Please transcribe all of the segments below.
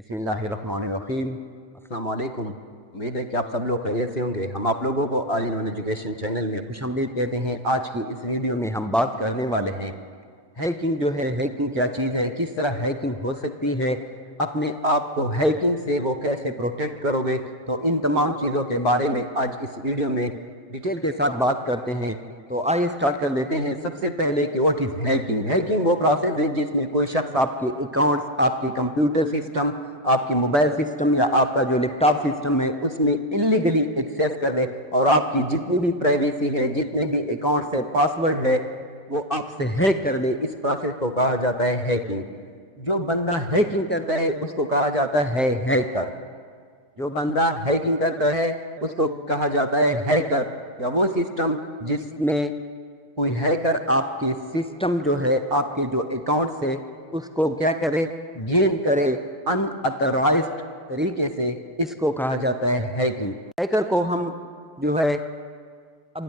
बिस्मिल्लाहिर्रहमानिर्रहीम। अस्सलाम वालेकुम। उम्मीद है कि आप सब लोग खैरियत से होंगे। हम आप लोगों को all in one education channel में खुशामदीद कहते हैं। आज की इस वीडियो में हम बात करने वाले हैं हैकिंग जो है, हैकिंग क्या चीज़ है, किस तरह हैकिंग हो सकती है, अपने आप को हैकिंग से वो कैसे प्रोटेक्ट करोगे। तो इन तमाम चीज़ों के बारे में आज इस वीडियो में डिटेल के साथ बात करते हैं। तो आइए स्टार्ट कर लेते हैं। सबसे पहले कि व्हाट इज़ हैकिंग। हैकिंग वो प्रोसेस है जिसमें कोई शख्स आपके अकाउंट्स, आपके कंप्यूटर सिस्टम, आपकी मोबाइल सिस्टम या आपका जो लैपटॉप सिस्टम है उसमें इलीगली एक्सेस कर ले और आपकी जितनी भी प्राइवेसी है, जितने भी अकाउंट्स है, पासवर्ड है, वो आपसे हैक कर ले। इस प्रोसेस को कहा जाता है हैकिंग। जो बंदा हैकिंग करता है उसको कहा जाता है हैकर। जो बंदा हैकिंग करता है उसको कहा जाता है हैकर, या वो सिस्टम जिसमें कोई हैकर आपके सिस्टम जो है, आपके जो अकाउंट से उसको क्या करे, गेन करे अनऑथराइज्ड तरीके से, इसको कहा जाता है हैकिंग। हैकर को हम जो है अब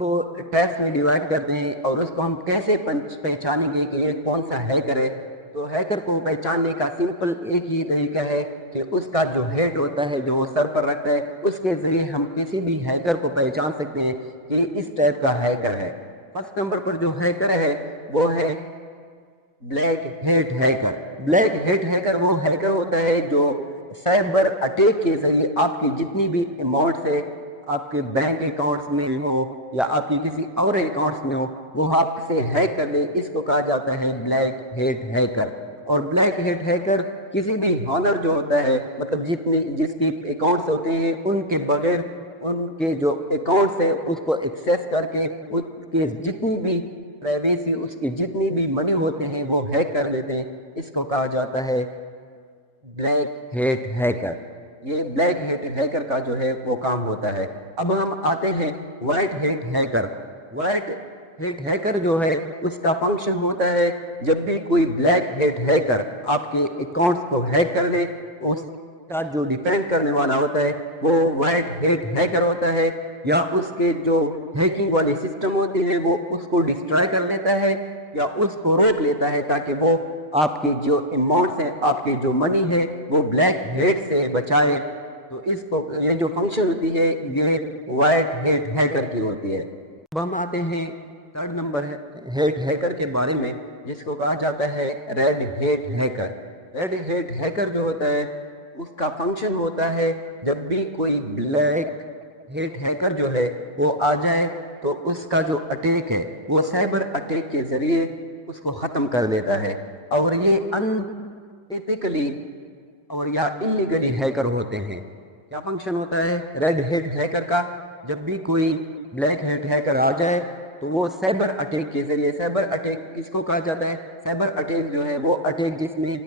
टाइप्स में डिवाइड करते हैं और उसको हम कैसे पहचानेंगे कि ये कौन सा हैकर है। तो हैकर को पहचानने का सिंपल एक ही तरीका है कि उसका जो हेड होता है, जो वो सर पर रखता है, उसके जरिए हम किसी भी हैकर को पहचान सकते हैं कि इस टाइप का हैकर है। फर्स्ट नंबर पर जो हैकर है वो है black hat hacker. Black hat hacker वो हैकर होता है जो साइबर अटैक के जरिए आपकी जितनी भी अमाउंट्स है, आपके बैंक अकाउंट्स में हो या आपकी किसी और अकाउंट्स में हो, वो आपसे हैक कर दे। इसको कहा जाता है ब्लैक हैट हैकर। और ब्लैक हैट हैकर किसी भी हॉनर जो होता है, मतलब जिसकी अकाउंट्स होते हैं उनके बगैर उनके जो अकाउंट्स है उसको एक्सेस करके उसके जितनी भी प्राइवेसी, उसकी जितनी भी मनी होते हैं वो हैक कर लेते हैं। इसको कहा जाता है ब्लैक हैट हैकर। ये ब्लैक हैट हैकर का जो है वो काम होता है। अब हम आते हैं white hat hacker. White hat hacker जो है उसका फंक्शन होता है जब भी कोई ब्लैक हैट हैकर आपके अकाउंट्स को हैक कर ले, उसका जो डिफेंड करने वाला होता है वो व्हाइट हैट हैकर होता है, या उसके जो हैकिंग वाले सिस्टम होते हैं वो उसको डिस्ट्रॉय कर लेता है या उसको रोक लेता है ताकि वो आपके जो अमाउंट्स हैं, आपके जो मनी है वो ब्लैक हेट से बचाए। तो इसको ये जो फंक्शन होती है ये व्हाइट हेट हैकर की होती है। अब हम आते हैं थर्ड नंबर हेट हैकर के बारे में, जिसको कहा जाता है red hate hacker. Red hate hacker जो होता है उसका फंक्शन होता है जब भी कोई ब्लैक हेट हैकर जो है वो आ जाए तो उसका जो अटैक है वो साइबर अटैक के जरिए उसको ख़त्म कर देता है। और ये अनएथिकली और या इलीगली हैकर होते हैं। क्या फंक्शन होता है रेड हेट हैकर का? जब भी कोई ब्लैक हेट हैकर आ जाए तो वो साइबर अटैक के जरिए, साइबर अटैक किसको कहा जाता है? साइबर अटैक जो है वो अटैक जिसमें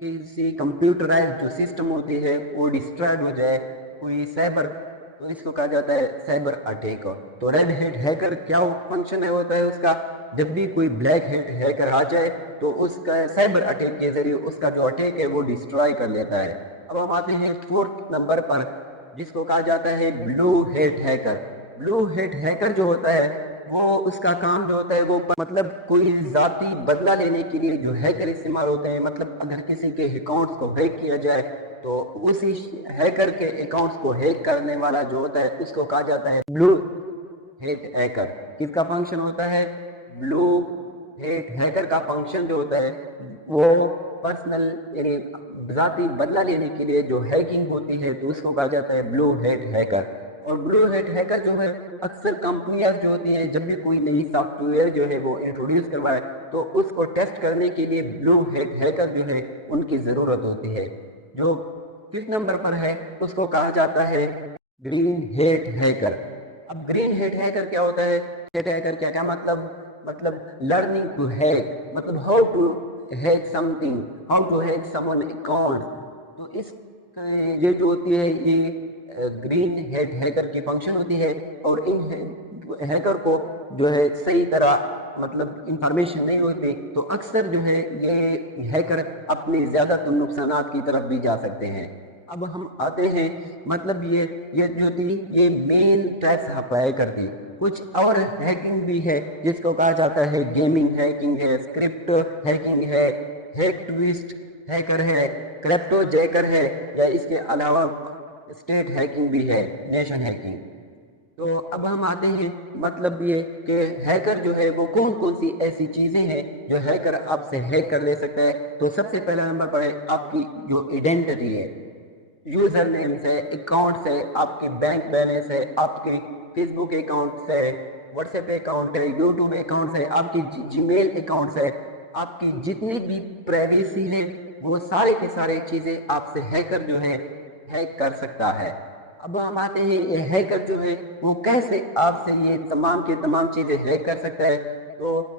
किसी कंप्यूटराइज्ड जो सिस्टम होती है वो डिस्ट्रॉयड हो जाए, कोई साइबर, तो इसको कहा जाता है साइबर अटैक। तो रेड हेट हैकर क्या फंक्शन है होता है उसका? जब भी कोई ब्लैक हेट हैकर आ जाए तो उसका साइबर अटैक के जरिए उसका जो अटैक है वो डिस्ट्रॉय कर लेता है। अब हम आते हैं फोर्थ नंबर पर, जिसको कहा जाता है blue hate hacker. Blue hate hacker जो होता है वो उसका काम जो होता है वो मतलब कोई जाती बदला लेने के लिए जो हैकर इस्तेमाल होते हैं। मतलब अगर किसी के अकाउंट्स को हैक किया जाए तो उसी हैकर के अकाउंट्स को हैक करने वाला जो होता है उसको कहा जाता है ब्लू हेट हैकर। किसका फंक्शन होता है? ब्लू हेट हैकर का फंक्शन जो होता है वो पर्सनल यानी जाती बदला लेने के लिए जो हैकिंग होती है तो उसको कहा जाता है ब्लू हेट हैकर। और ब्लू हेट हैकर जो है अक्सर कंपनियां जो होती हैं जब भी कोई नई सॉफ्टवेयर जो है वो इंट्रोड्यूस करवाए तो उसको टेस्ट करने के लिए ब्लू हेट हैकर जो है उनकी ज़रूरत होती है। जो किस नंबर पर है उसको कहा जाता है ग्रीन हेट हैकर। अब ग्रीन हेट हैकर क्या होता है? हेट हैकर क्या क्या मतलब लर्निंग टू हैक, मतलब how to hack something, how to hack someone account. तो इस ये जो होती है ये ग्रीन हेट हैकर की फंक्शन होती है। और इन हैकर को जो है सही तरह मतलब इंफॉर्मेशन नहीं होती तो अक्सर जो है ये हैकर अपने ज़्यादातर नुकसानात की तरफ भी जा सकते हैं। अब हम आते हैं मतलब ये जो थी ये मेन टाइप्स अप्लाई करती। कुछ और हैकिंग भी है जिसको कहा जाता है गेमिंग हैकिंग है, स्क्रिप्ट हैकिंग है, हैक ट्विस्ट हैकर है, کرپٹو جیکر ہے یا اس کے علاوہ اسٹیٹ ہیکنگ بھی ہے، نیشن ہیکنگ۔ تو اب ہم آتے ہیں مطلب یہ کہ ہیکر جو ہے وہ کون کون سی ایسی چیزیں ہیں جو ہیکر آپ سے ہیک کر لے سکتا ہے۔ تو سب سے پہلا نمبر پر ہے آپ کی جو ایڈینٹی ہے، یوزر نیمز ہے، اکاؤنٹس ہے، آپ کے بینک بیلنس ہے، آپ کے فیس بک اکاؤنٹس ہے، واٹس ایپ اکاؤنٹ ہے، یوٹیوب اکاؤنٹس ہے، آپ کی جی میل اکاؤنٹس ہے، آپ کی جتنی بھی پرائیویسی ہے وہ سارے کے سارے چیزیں آپ سے ہیکر جو ہے ہیک کر سکتا ہے۔ اب ہم آتے ہیں یہ ہیکر جو ہے وہ کیسے آپ سے یہ تمام کی تمام چیزیں ہیک کر سکتا ہے۔ تو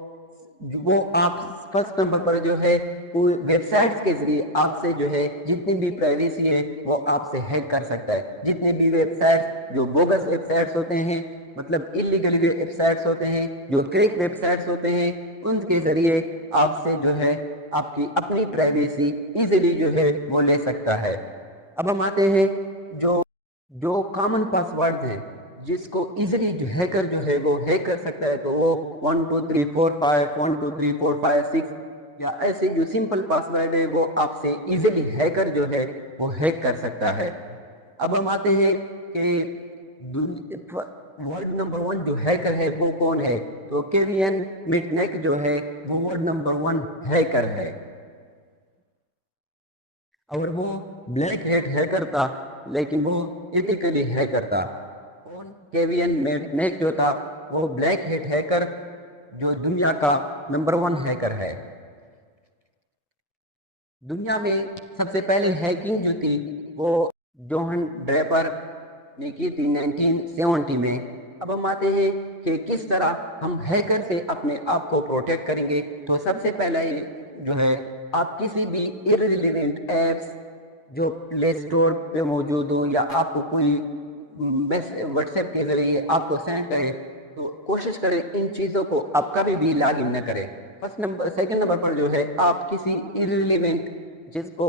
وہ آپ فرسٹ نمبر پر جو ہے ویب سائٹس کے ذریعے آپ سے جو ہے جتنی بھی پرائیویسی ہے وہ آپ سے ہیک کر سکتا ہے۔ جتنے بھی ویب سائٹس جو بوگس ویب سائٹس ہوتے ہیں، مطلب انلیگل ویب سائٹس ہوتے ہیں، جو فیک ویب سائٹس ہوتے ہیں، ان کے ذریعے آپ سے جو ہے آپ کی اپنی پرائیویسی ایزیلی جو ہے وہ لے سکتا ہے۔ اب ہم آتے ہیں جو کامن پاسورڈ ہیں جس کو ایزیلی جو ہیکر جو ہے وہ ہیک کر سکتا ہے، تو وہ 1 2 3 4 5 1 2 3 4 5 6 یا ایسے جو سمپل پاسورڈ ہے وہ آپ سے ایزیلی ہیکر جو ہے وہ ہیک کر سکتا ہے۔ اب ہم آتے ہیں کہ ورلڈ نمبر 1 جو ہیکر ہے وہ کون ہے، تو کیوین مٹنیک جو ہے وہ ورلڈ نمبر 1 ہیکر ہے، اور وہ بلیک ہیٹ ہیکر تھا لیکن وہ ایتھیکلی ہیکر تھا۔ کیوین میک جو تھا وہ بلیک ہیٹ ہیکر جو دنیا کا نمبر 1 ہیکر ہے۔ دنیا میں سب سے پہلی ہیکنگ جو تھی وہ جوہن ڈریپر نے کی تھی 1970 میں۔ اب ہم آتے ہیں کہ کس طرح ہم ہیکر سے اپنے آپ کو پروٹیکٹ کریں گے۔ تو سب سے پہلا یہ جو ہے آپ کسی بھی irrelevant ایپس جو پلے اسٹور پہ موجود ہوں یا آپ کو کوئی واٹس ایپ کے ذریعے آپ کو سینڈ کریں، تو کوشش کریں ان چیزوں کو آپ کبھی بھی لاگ ان نہ کریں۔ سیکنڈ نمبر پر جو ہے آپ کسی irrelevant جس کو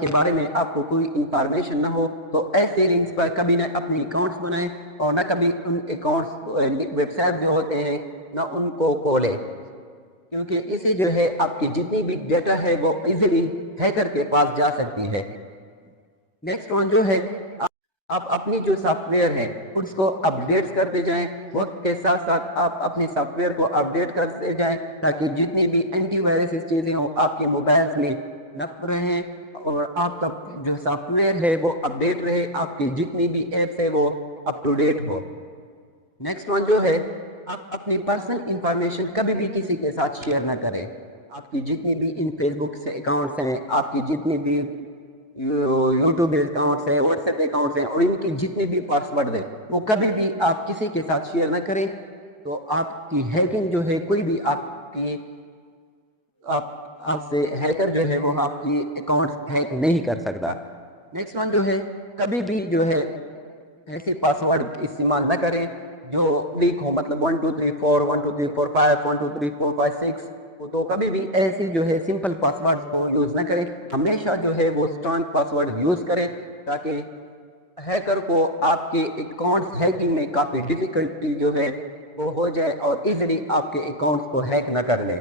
کے بارے میں آپ کو کوئی انفارمیشن نہ ہو تو ایسے لنکس پر کبھی نہ اپنے اکاؤنٹس بنائیں اور نہ کبھی ان اکاؤنٹس ویب سائٹ جو ہوتے ہیں نہ ان کو کھولیں، کیونکہ اسے جو ہے آپ کی جتنی بھی ڈیٹا ہے وہ ایزیلی ہیکر کے پاس جا سکتی ہے۔ نیکسٹ ون جو ہے آپ اپنی جو سافٹ ویئر ہے اس کو اپڈیٹ کرتے جائیں، وقت کے ساتھ ساتھ آپ اپنے سافٹ ویئر کو اپڈیٹ کرتے جائیں تاکہ جتنی بھی اینٹی وائرس چیزیں ہوں آپ کے موبائلز میں نصب رہیں اور آپ کا جو سافٹ ویئر ہے وہ اپڈیٹ رہے، آپ کی جتنی بھی ایپس ہے وہ اپ ٹو ڈیٹ ہو۔ نیکسٹ ون جو ہے آپ اپنی پرسنل انفارمیشن کبھی بھی کسی کے ساتھ شیئر نہ کریں۔ آپ کی جتنی بھی ان فیس بک سے اکاؤنٹس ہیں، آپ کی جتنی بھی یوٹیوب اکاؤنٹس ہیں، واٹس ایپ اکاؤنٹس ہیں اور ان کی جتنے بھی پاسورڈ ہیں وہ کبھی بھی آپ کسی کے ساتھ شیئر نہ کریں، تو آپ کی ہیکنگ جو ہے کوئی بھی آپ سے ہیکر جو ہے وہ آپ کی اکاؤنٹس ہیک نہیں کر سکتا۔ نیکسٹ ون جو ہے کبھی بھی جو ہے ایسے پاسورڈ استعمال نہ کریں جو ویک ہو، مطلب 1 2 3 4 1 2 3 4 5 1 2 3 4 5 6، تو کبھی بھی ایسی جو ہے سمپل پاسورڈ کو یوز نہ کریں، ہمیشہ جو ہے وہ اسٹرانگ پاسورڈ یوز کریں تاکہ ہیکر کو آپ کے اکاؤنٹس ہیکنگ میں کافی ڈیفیکلٹی جو ہے وہ ہو جائے اور ایزیلی آپ کے اکاؤنٹس کو ہیک نہ کر لیں۔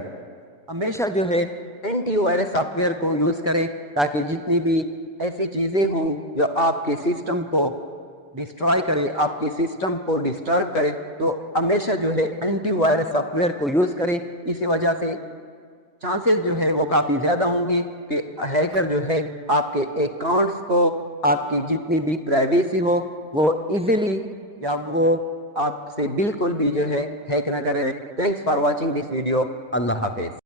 ہمیشہ جو ہے اینٹی وائرس سافٹ ویئر کو یوز کریں تاکہ جتنی بھی ایسی چیزیں ہوں جو آپ کے سسٹم کو ڈسٹرائے کرے، آپ کے سسٹم کو ڈسٹرب کرے، تو ہمیشہ جو ہے اینٹی وائرس سافٹ ویئر کو یوز کریں۔ اسی وجہ سے چانسز جو ہے وہ کافی زیادہ ہوں گے کہ ہیکر جو ہے آپ کے اکاؤنٹس کو، آپ کی جتنی بھی پرائیویسی ہو وہ ایزیلی یا وہ آپ سے بالکل بھی جو ہے ہیک نہ کرے۔ Thanks for watching this video. اللہ حافظ۔